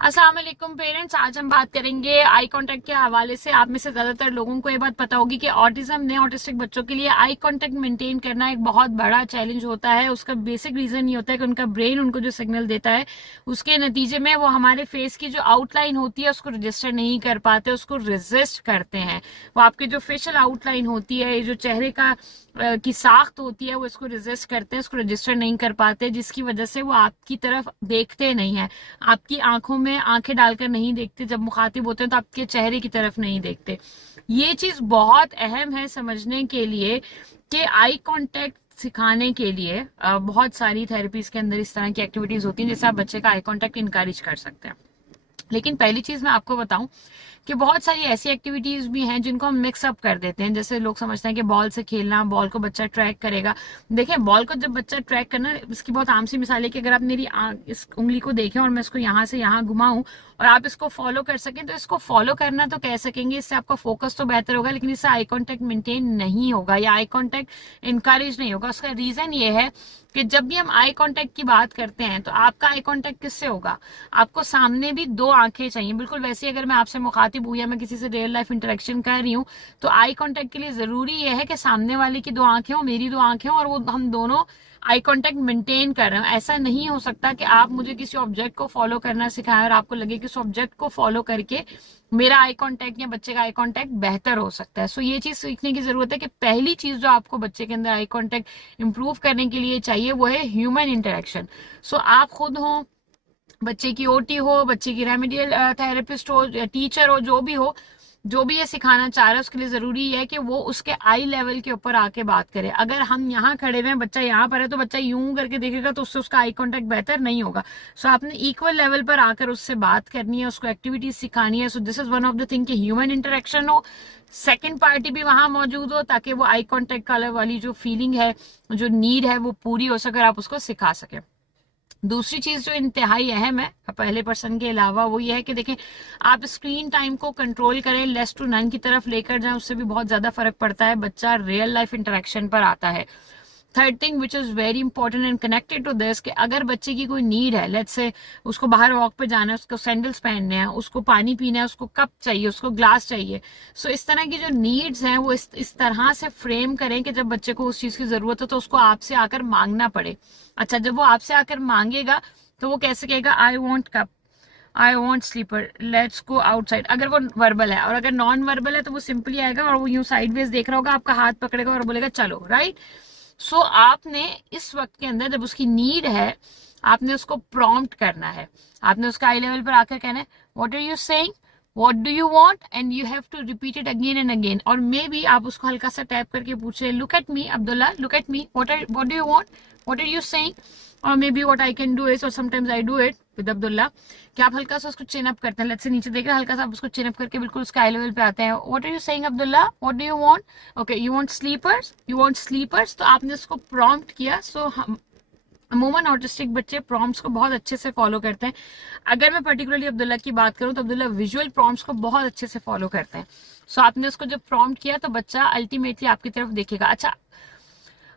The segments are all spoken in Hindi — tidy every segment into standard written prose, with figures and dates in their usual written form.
अस्सलाम वालेकुम पेरेंट्स, आज हम बात करेंगे आई कांटेक्ट के हवाले से। आप में से ज्यादातर लोगों को ये बात पता होगी कि ऑटिज्म ने ऑटिस्टिक बच्चों के लिए आई कांटेक्ट मेंटेन करना एक बहुत बड़ा चैलेंज होता है। उसका बेसिक रीजन ये होता है कि उनका ब्रेन उनको जो सिग्नल देता है उसके नतीजे में वो हमारे फेस की जो आउटलाइन होती है उसको रजिस्टर नहीं कर पाते, उसको रेजिस्ट करते हैं। वो आपकी जो फेशियल आउटलाइन होती है, जो चेहरे का की साख्त होती है, वो इसको रेजिस्ट करते हैं, उसको रजिस्टर नहीं कर पाते, जिसकी वजह से वो आपकी तरफ देखते नहीं है। आपकी आंखों में आंखें डालकर नहीं देखते, जब मुखातिब होते हैं तो आपके चेहरे की तरफ नहीं देखते। ये चीज बहुत अहम है समझने के लिए कि आई कांटेक्ट सिखाने के लिए बहुत सारी थेरेपीज के अंदर इस तरह की एक्टिविटीज होती हैं जिससे आप बच्चे का आई कांटेक्ट इनकरेज कर सकते हैं। लेकिन पहली चीज मैं आपको बताऊं कि बहुत सारी ऐसी एक्टिविटीज भी हैं जिनको हम मिक्सअप कर देते हैं। जैसे लोग समझते हैं कि बॉल से खेलना, बॉल को बच्चा ट्रैक करेगा। देखिए, बॉल को जब बच्चा ट्रैक करना, इसकी बहुत आम सी मिसाल है कि अगर आप मेरी इस उंगली को देखें और मैं इसको यहाँ से यहाँ घुमाऊं और आप इसको फॉलो कर सकें, तो इसको फॉलो करना तो कह सकेंगे, इससे आपका फोकस तो बेहतर होगा, लेकिन इससे आई कॉन्टेक्ट मेंटेन नहीं होगा या आई कॉन्टेक्ट इनकरेज नहीं होगा। उसका रीजन ये है कि जब भी हम आई कांटेक्ट की बात करते हैं तो आपका आई कांटेक्ट किससे होगा? आपको सामने भी दो आंखें चाहिए। बिल्कुल वैसे अगर मैं आपसे मुखातिब हूं या मैं किसी से रियल लाइफ इंटरेक्शन कर रही हूं तो आई कांटेक्ट के लिए जरूरी यह है कि सामने वाले की दो आंखें हो, मेरी दो आंखें हो, और वो हम दोनों आई कांटेक्ट मेंटेन कर रहे हो। ऐसा नहीं हो सकता कि आप मुझे किसी ऑब्जेक्ट को फॉलो करना सिखाएं और आपको लगे कि उस ऑब्जेक्ट को फॉलो करके मेरा आई कांटेक्ट या बच्चे का आई कांटेक्ट बेहतर हो सकता है। सो ये चीज सीखने की जरूरत है कि पहली चीज जो आपको बच्चे के अंदर आई कांटेक्ट इंप्रूव करने के लिए चाहिए वो है ह्यूमन इंटरेक्शन। सो आप खुद हो, बच्चे की ओटी हो, बच्चे की रेमेडियल थेरेपिस्ट हो या टीचर हो, जो भी हो, जो भी ये सिखाना चाह रहा है उसके लिए जरूरी है कि वो उसके आई लेवल के ऊपर आके बात करे। अगर हम यहाँ खड़े हुए हैं, बच्चा यहाँ पर है, तो बच्चा यूं करके देखेगा तो उससे उसका आई कांटेक्ट बेहतर नहीं होगा। सो आपने इक्वल लेवल पर आकर उससे बात करनी है, उसको एक्टिविटीज सिखानी है। सो this is one of the thing कि ह्यूमन इंटरेक्शन हो, सेकेंड पार्टी भी वहां मौजूद हो, ताकि वो आई कांटेक्ट वाली जो फीलिंग है, जो नीड है, वो पूरी हो सके, आप उसको सिखा सके। दूसरी चीज जो इंतहाई अहम है पहले पर्सन के अलावा, वो ये है कि देखें, आप स्क्रीन टाइम को कंट्रोल करें, लेस टू नन की तरफ लेकर जाएं, उससे भी बहुत ज्यादा फर्क पड़ता है। बच्चा रियल लाइफ इंटरेक्शन पर आता है। Third thing which is very important and connected to this, कि अगर बच्चे की कोई नीड है, लेट्स से उसको बाहर वॉक पे जाना है, उसको सैंडल्स पहनने हैं, उसको पानी पीना है, उसको कप चाहिए, उसको ग्लास चाहिए। सो इस तरह की जो नीड्स हैं वो इस तरह से फ्रेम करें कि जब बच्चे को उस चीज की जरूरत हो तो उसको आपसे आकर मांगना पड़े। अच्छा, जब वो आपसे आकर मांगेगा तो वो कैसे कहेगा? I want cup, I want slipper, let's go outside. अगर वो वर्बल है, और अगर नॉन वर्बल है तो वो सिंपली आएगा और वो यूं साइडवेज देख रहा होगा, आपका हाथ पकड़ेगा और बोलेगा चलो, राइट? सो आपने इस वक्त के अंदर जब उसकी नीड है, आपने उसको प्रॉम्प्ट करना है। आपने उसका आई लेवल पर आकर कहना है, what are you saying, what do you want, and you have to repeat it again and again. और मे बी आप उसको हल्का सा टैप करके पूछे, look at me Abdullah, look at me, what do you want, what are you saying, और maybe what I can do is, और sometimes I do it with Abdullah, कि आप हल्का सा उसको चिन अप करते हैं। लेट्स से नीचे देख रहे हैं, हल्का सा आप उसको चिन अप करके बिल्कुल उसका आई लेवल पे आते हैं। What are you saying Abdullah, what do you want, okay you want slippers, you want slippers. तो आपने उसको प्रॉम्प्ट किया। सो हम अमूमन ऑटिस्टिक बच्चे प्रॉम्प्ट्स को बहुत अच्छे से फॉलो करते हैं। अगर मैं पर्टिकुलरली अब्दुल्ला की बात करूं तो अब्दुल्ला विजुअल प्रॉम्प्ट्स को बहुत अच्छे से फॉलो करते हैं। सो आपने उसको जब प्रॉम्प्ट किया तो बच्चा अल्टीमेटली आपकी तरफ देखेगा। अच्छा,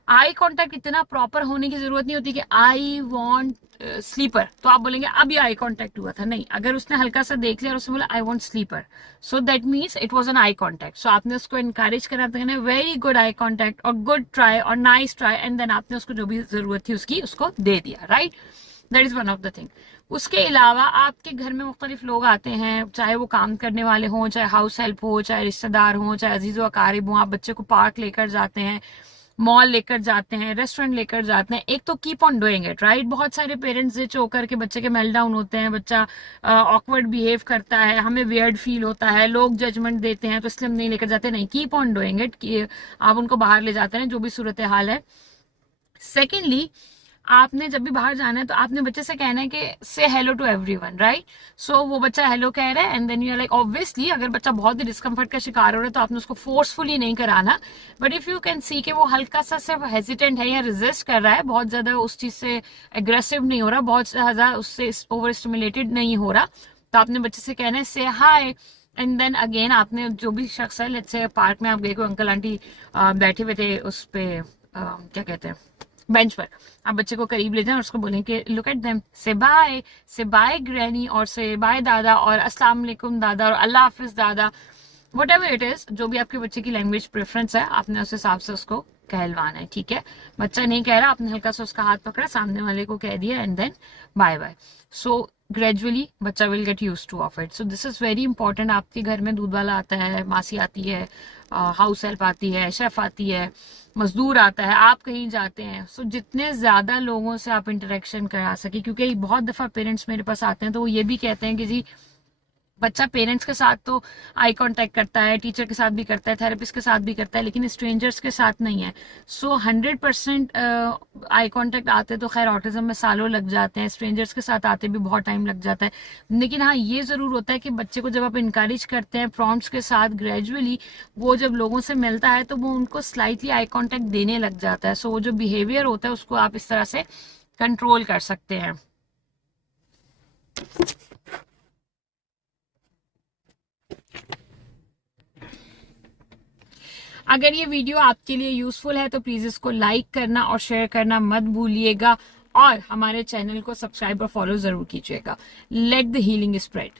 आई कांटेक्ट इतना प्रॉपर होने की जरूरत नहीं होती कि आई वांट स्लीपर तो आप बोलेंगे अब ये आई कांटेक्ट हुआ था। नहीं, अगर उसने हल्का सा देख लिया और उसने बोला I want sleeper, so that means it was an eye contact. So आपने उसको इनकरेज करना था, वेरी गुड आई कांटेक्ट और गुड ट्राई और नाइस ट्राई, एंड देन आपने उसको जो भी जरूरत थी उसकी उसको दे दिया, right? That is one of the thing. उसके अलावा आपके घर में मुख्तलिफ लोग आते हैं, चाहे वो काम करने वाले हों, चाहे हाउस हेल्प हो, चाहे रिश्तेदार हों, चाहे अजीज व अकारिब हों। आप बच्चे को पार्क लेकर जाते हैं, मॉल लेकर जाते हैं, रेस्टोरेंट लेकर जाते हैं। एक तो keep on doing it, right? बहुत सारे पेरेंट्स जिच होकर के बच्चे के मेल्टडाउन होते हैं, बच्चा ऑकवर्ड बिहेव करता है, हमें वियर्ड फील होता है, लोग जजमेंट देते हैं, तो इसलिए हम नहीं लेकर जाते। नहीं, कीप ऑन डूइंग इट, आप उनको बाहर ले जाते हैं जो भी सूरत हाल है। सेकेंडली, आपने जब भी बाहर जाना है तो आपने बच्चे से कहना है कि say hello to everyone, right? So वो बच्चा हेलो कह रहा है and then you are like, obviously अगर बच्चा बहुत ही डिस्कम्फर्ट का शिकार हो रहा है तो आपने उसको फोर्सफुली नहीं कराना, but if you can see कि वो हल्का सा सिर्फ हेजिटेंट है या रेजिस्ट कर रहा है, बहुत ज्यादा उस चीज से एग्रेसिव नहीं हो रहा, बहुत ज्यादा उससे ओवर स्टिमुलेटेड नहीं हो रहा, तो आपने बच्चे से कहना है से हाय। एंड देन अगेन आपने जो भी शख्स है, लेट्स से पार्क में आप गए, कोई अंकल आंटी बैठे हुए थे उस पे क्या कहते हैं, बेंच पर आप बच्चे को करीब ले जाएं और उसको बोलें कि लुक एट देम, से बाय ग्रैनी और से बाय दादा और अस्सलाम वालेकुम दादा और अल्लाह हाफिज दादा, वट एवर इट इज, जो भी आपके बच्चे की लैंग्वेज प्रेफरेंस है आपने उस हिसाब से उसको कहलवाना है, ठीक है। बच्चा नहीं कह रहा, आपने हल्का सा उसका हाथ पकड़ा, सामने वाले को कह दिया and then bye bye. So gradually बच्चा will get use to of it. So this is very important. आपके घर में दूध वाला आता है, मासी आती है, हाउस हेल्प आती है, शेफ आती है, मजदूर आता है, आप कहीं जाते हैं, सो जितने ज्यादा लोगों से आप इंटरेक्शन करा सके, क्योंकि बहुत दफा पेरेंट्स मेरे पास आते हैं तो वो ये भी कहते हैं कि जी बच्चा पेरेंट्स के साथ तो आई कांटेक्ट करता है, टीचर के साथ भी करता है, थेरेपिस्ट के साथ भी करता है, लेकिन स्ट्रेंजर्स के साथ नहीं है। सो 100% आई कांटेक्ट आते तो खैर ऑटिज्म में सालों लग जाते हैं, स्ट्रेंजर्स के साथ आते भी बहुत टाइम लग जाता है, लेकिन हाँ ये जरूर होता है कि बच्चे को जब आप इनकरेज करते हैं प्रॉम्प्ट्स के साथ, ग्रेजुअली वो जब लोगों से मिलता है तो वो उनको स्लाइटली आई कांटेक्ट देने लग जाता है। सो वो जो बिहेवियर होता है उसको आप इस तरह से कंट्रोल कर सकते हैं। अगर ये वीडियो आपके लिए यूजफुल है तो प्लीज इसको लाइक करना और शेयर करना मत भूलिएगा, और हमारे चैनल को सब्सक्राइब और फॉलो जरूर कीजिएगा। Let the healing spread.